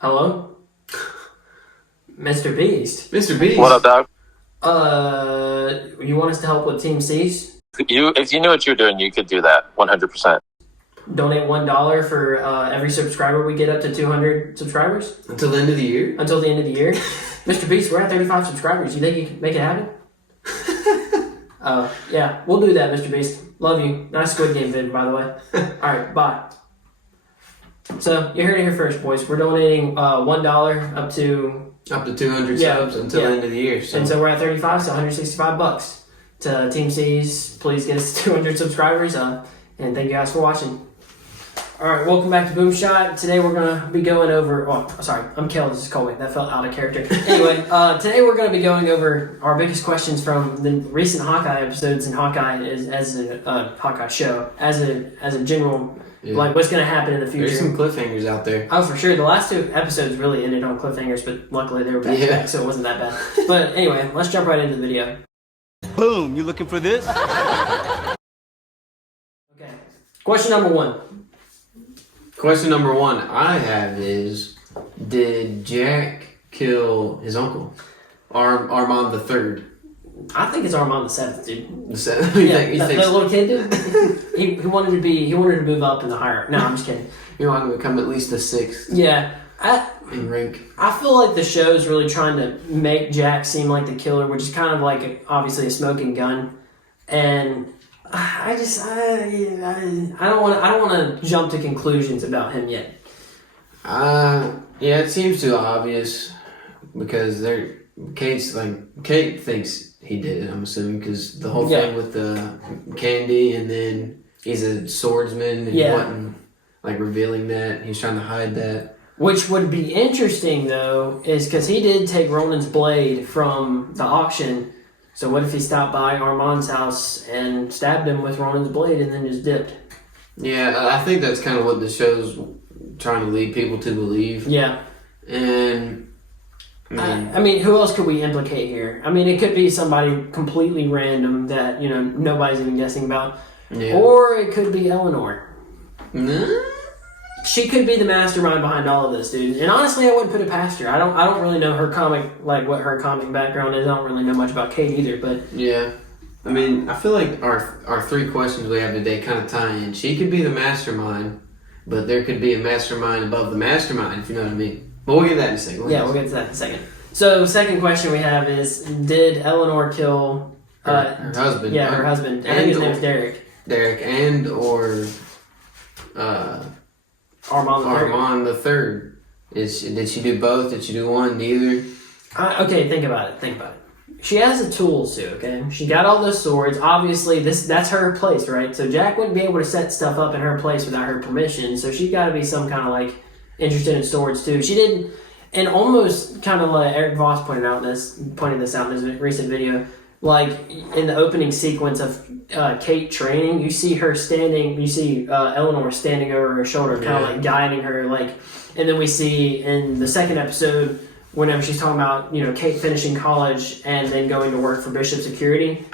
Hello? Mr. Beast. Mr. Beast. What up, dog? You want us to help with Team C's? If you knew what you were doing, you could do that 100%. Donate $1 for every subscriber we get up to 200 subscribers? Until the end of the year? Until the end of the year? Mr. Beast, we're at 35 subscribers. You think you can make it happen? Yeah, we'll do that, Mr. Beast. Love you. Nice Squid Game vid, by the way. Alright, bye. So, you heard it here first, boys. We're donating $1 up to 200 subs until the end of the year. So. And so we're at 35, so $165 to Team C's. Please get us to 200 subscribers. And thank you guys for watching. All right, welcome back to Boom Shot. Today we're going to be going over... Oh, sorry, I'm Kel. This is Colby. That felt out of character. Anyway, today we're going to be going over our biggest questions from the recent Hawkeye episodes and Hawkeye as a Hawkeye show. As a general... Yeah. Like, what's going to happen in the future. There's some cliffhangers out there. Oh, for sure. The last two episodes really ended on cliffhangers, but luckily they were back to back, so it wasn't that bad. But anyway, let's jump right into the video. Boom, you looking for this? Okay. Question number one. Question number one I have is, did Jack kill his uncle? Armand the Third? I think it's Armand the Seventh, dude. The Seventh? The little kid dude. he wanted to move up in the hierarchy. No, I'm just kidding. You want to become at least the sixth. Yeah, in rank. I feel like the show's really trying to make Jack seem like the killer, which is kind of like obviously a smoking gun, and I don't want to jump to conclusions about him yet. Yeah, it seems too obvious because Kate thinks he did it, I'm assuming, because the whole thing with the candy, and then he's a swordsman, and he wasn't revealing that. He's trying to hide that. Which would be interesting, though, is because he did take Ronan's blade from the auction. So what if he stopped by Armand's house and stabbed him with Ronan's blade and then just dipped? Yeah, I think that's kind of what the show's trying to lead people to believe. Yeah. And... I mean, who else could we implicate here? I mean, it could be somebody completely random that, nobody's even guessing about. Yeah. Or it could be Eleanor. She could be the mastermind behind all of this, dude. And honestly, I wouldn't put it past her. I don't really know her comic, what her comic background is. I don't really know much about Kate either, but... Yeah. I mean, I feel like our three questions we have today kind of tie in. She could be the mastermind, but there could be a mastermind above the mastermind, if you know what I mean. But we'll get that in a second. Yeah, we'll get to that in a second. So, second question we have is, did Eleanor kill... her husband. Yeah, her husband. I think his name's Derek. Derek or... Armand the Third. Did she do both? Did she do one? Neither? Okay, think about it. She has the tools too, okay? She got all those swords. Obviously, that's her place, right? So Jack wouldn't be able to set stuff up in her place without her permission, so she's got to be some kind of, interested in swords too. She did, and almost kind of like Eric Voss pointed this out in his recent video, in the opening sequence of Kate training, you see Eleanor standing over her shoulder, kind of guiding her, and then we see in the second episode, whenever she's talking about, Kate finishing college and then going to work for Bishop Security,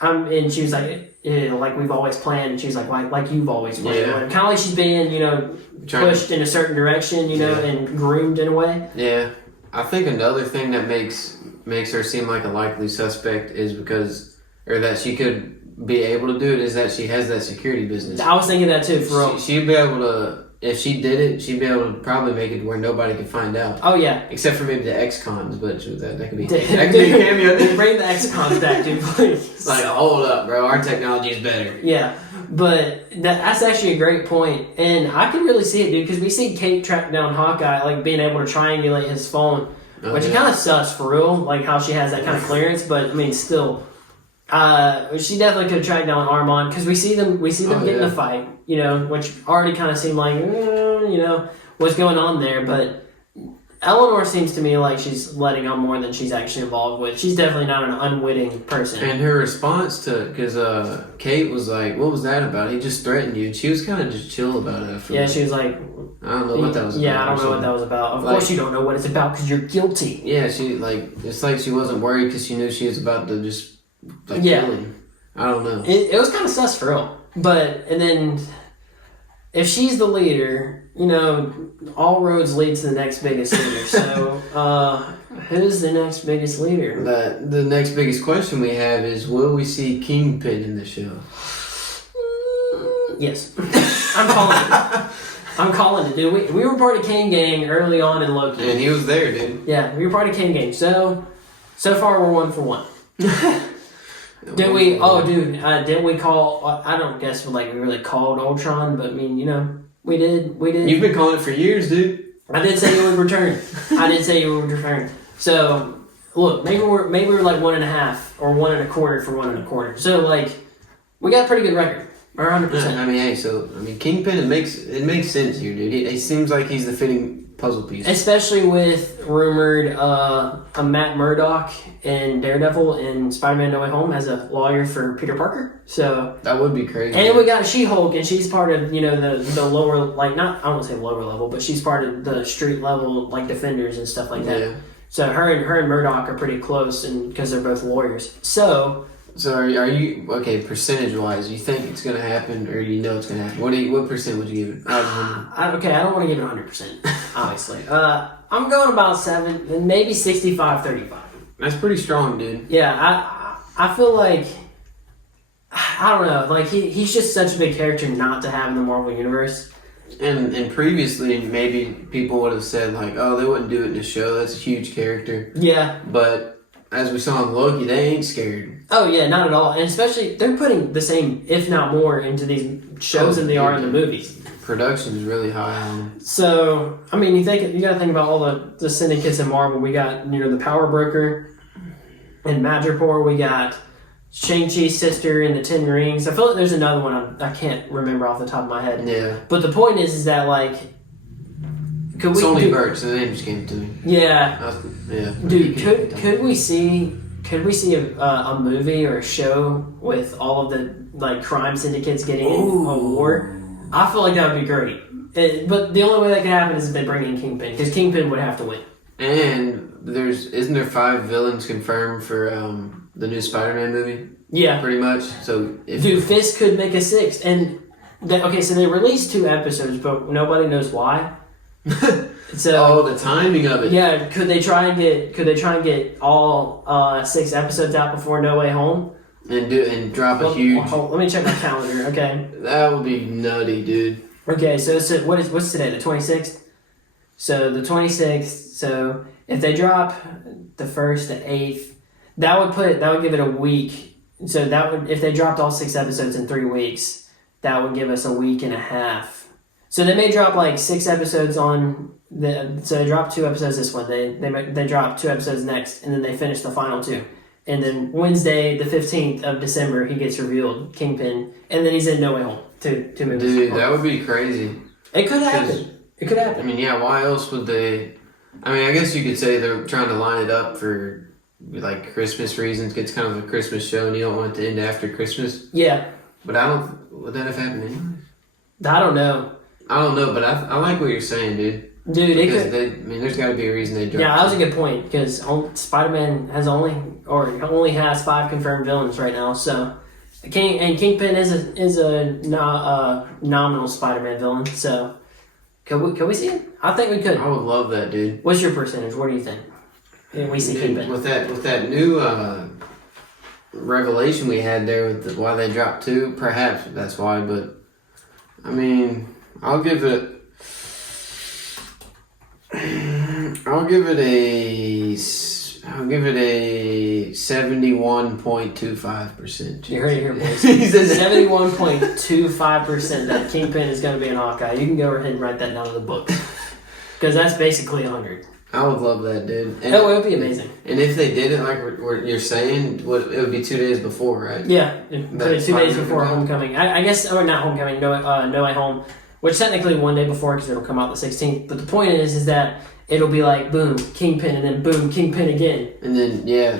and she was like we've always planned, and she's like you've always planned, kind of like she's being, pushed in a certain direction, and groomed in a way. Yeah, I think another thing that makes her seem like a likely suspect is that she could be able to do it is that she has that security business. I was thinking that too, for real. She'd be able to, if she did it, she'd be able to probably make it where nobody could find out. Oh yeah. Except for maybe the ex-cons, but that could be a cameo. Bring the ex-cons back, dude, please. It's hold up, bro, our technology is better. Yeah, but that's actually a great point, and I can really see it, dude, because we see Kate track down Hawkeye, being able to triangulate his phone, which it kind of sucks for real, how she has that kind of clearance, but I mean, still, she definitely could have tracked down Armand, because we see them get in a fight, which already kind of seemed like, what's going on there, but Eleanor seems to me like she's letting on more than she's actually involved with. She's definitely not an unwitting person. And her response because Kate was like, what was that about? He just threatened you. And she was kind of just chill about it. Yeah, she was like... I don't know what that was about. Yeah, I don't know what that was about. Of course you don't know what it's about because you're guilty. Yeah, it's like she wasn't worried because she knew she was about to just kill him. I don't know. It was kind of sus for real. But, and then... if she's the leader, all roads lead to the next biggest leader. So, who's the next biggest leader? The next biggest question we have is, will we see Kingpin in the show? Yes. I'm calling it, dude. We were part of Kane Gang early on in Loki. And he was there, dude. Yeah, we were part of Kane Gang. So far we're 1 for 1. Did we? Oh, dude! Didn't we call? I don't guess we really called Ultron, but I mean, we did. You've been calling it for years, dude. I did say he would return. So, look, maybe we're like 1.5 or 1 1/4 for 1 1/4. So we got a pretty good record. 100%. I mean, Kingpin. It makes sense here, dude. It seems like he's the fitting puzzle piece, especially with rumored a Matt Murdock in Daredevil and Spider-Man: No Way Home as a lawyer for Peter Parker. So that would be crazy. And we got She-Hulk, and she's part of the lower, like, not, I won't say lower level, but she's part of the street level, like, defenders and stuff like that. Yeah. So her and Murdock are pretty close, and because they're both lawyers. So are you okay? Percentage wise, you think it's gonna happen, or you know it's gonna happen? What percent would you give it? I don't want to give it 100%. Obviously, I'm going about 7, maybe 65-35. That's pretty strong, dude. Yeah, I feel like, I don't know, like he's just such a big character not to have in the Marvel universe. And previously, maybe people would have said like, oh, they wouldn't do it in the show. That's a huge character. Yeah, but as we saw in Loki, they ain't scared. Oh, yeah, not at all. And especially, they're putting the same, if not more, into these shows than they are in the movies. Production is really high on them. So, I mean, you got to think about all the syndicates in Marvel. We got, the Power Broker and Madripoor. We got Shang-Chi's sister in the Ten Rings. I feel like there's another one I can't remember off the top of my head. Yeah. But the point is that, like, it's only Birch, the name just came to me. Yeah. Yeah. Dude, could we see a movie or a show with all of the like crime syndicates getting in a war? I feel like that would be great. But the only way that could happen is if they bring in Kingpin, because Kingpin would have to win. And isn't there 5 villains confirmed for the new Spider-Man movie? Yeah, pretty much. So Fisk could make a 6th, and so they released 2 episodes, but nobody knows why. So the timing of it. Yeah, could they try and get all 6 episodes out before No Way Home? And drop a huge. Let me check my calendar. Okay, that would be nutty, dude. Okay, so what's today? The 26th. So the 26th. So if they drop the 1st, the 8th, that would give it a week. So if they dropped all 6 episodes in 3 weeks, that would give us a week and a half. So they may drop like 6 episodes so they drop 2 episodes this one. They drop 2 episodes next, and then they finish the final 2. And then Wednesday, the 15th of December, he gets revealed, Kingpin, and then he's in No Way Home. 2 movies. Dude, that would be crazy. It could happen. I mean, yeah. Why else would they? I mean, I guess you could say they're trying to line it up for like Christmas reasons. It's kind of a Christmas show, and you don't want it to end after Christmas. Yeah. But would that have happened anyway? I don't know, but I like what you're saying, dude. Dude, there's got to be a reason they dropped. Yeah, that was a good point, because Spider-Man only has 5 confirmed villains right now. So, Kingpin is a nominal Spider-Man villain. So, could we see it? I think we could. I would love that, dude. What's your percentage? What do you think? We see Kingpin with that new revelation we had there with why they dropped 2. Perhaps that's why, but I mean, I'll give it a 71.25%. You heard it here, boys. 71.25% that Kingpin is going to be in Hawkeye. You can go ahead and write that down in the book, because that's basically 100. I would love that, dude. And, it would be amazing. And if they did it like you're saying, it would be 2 days before, right? Yeah, 2 days before Homecoming. I guess, or not Homecoming, No Way Home, which technically 1 day before, because it'll come out the 16th. But the point is that it'll be like, boom, Kingpin, and then boom, Kingpin again. And then, yeah,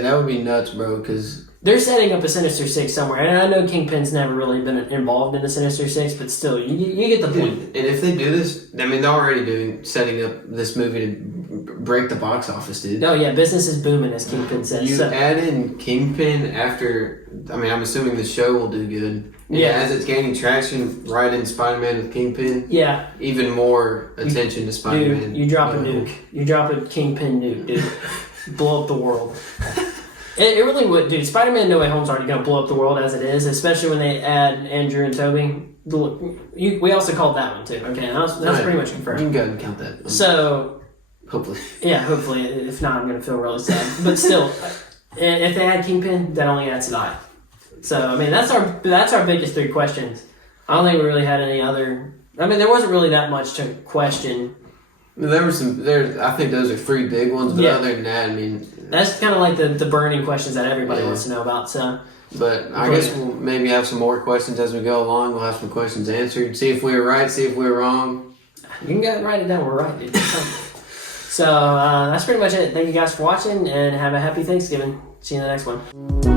that would be nuts, bro, because they're setting up a Sinister Six somewhere. And I know Kingpin's never really been involved in the Sinister Six, but still, you get the point. And if they do this, I mean, they're already setting up this movie to break the box office, dude. Oh, yeah, business is booming, as Kingpin says. You add in Kingpin after, I mean, I'm assuming the show will do good. And Yeah. as it's gaining traction, right in Spider-Man with Kingpin, Yeah. even more attention to Spider-Man. Dude, you drop a nuke. You drop a Kingpin nuke, dude. Blow up the world. It really would, dude. Spider-Man No Way Home's already going to blow up the world as it is, especially when they add Andrew and Tobey. We also called that one, too. Okay, that's pretty much You confirmed. can go ahead and count that. So, Hopefully. yeah, hopefully. If not, I'm going to feel really sad. But still, if they add Kingpin, that only adds to that. So, I mean, that's our biggest three questions. I don't think we really had any other... I mean, there wasn't really that much to question. There were some. I think those are three big ones, but other than that, I mean, that's kind of like the burning questions that everybody wants to know about. So, but I guess we'll maybe have some more questions as we go along. We'll have some questions answered. See if we were right. See if we were wrong. You can go write it down. We're right, dude. So that's pretty much it. Thank you guys for watching, and have a happy Thanksgiving. See you in the next one.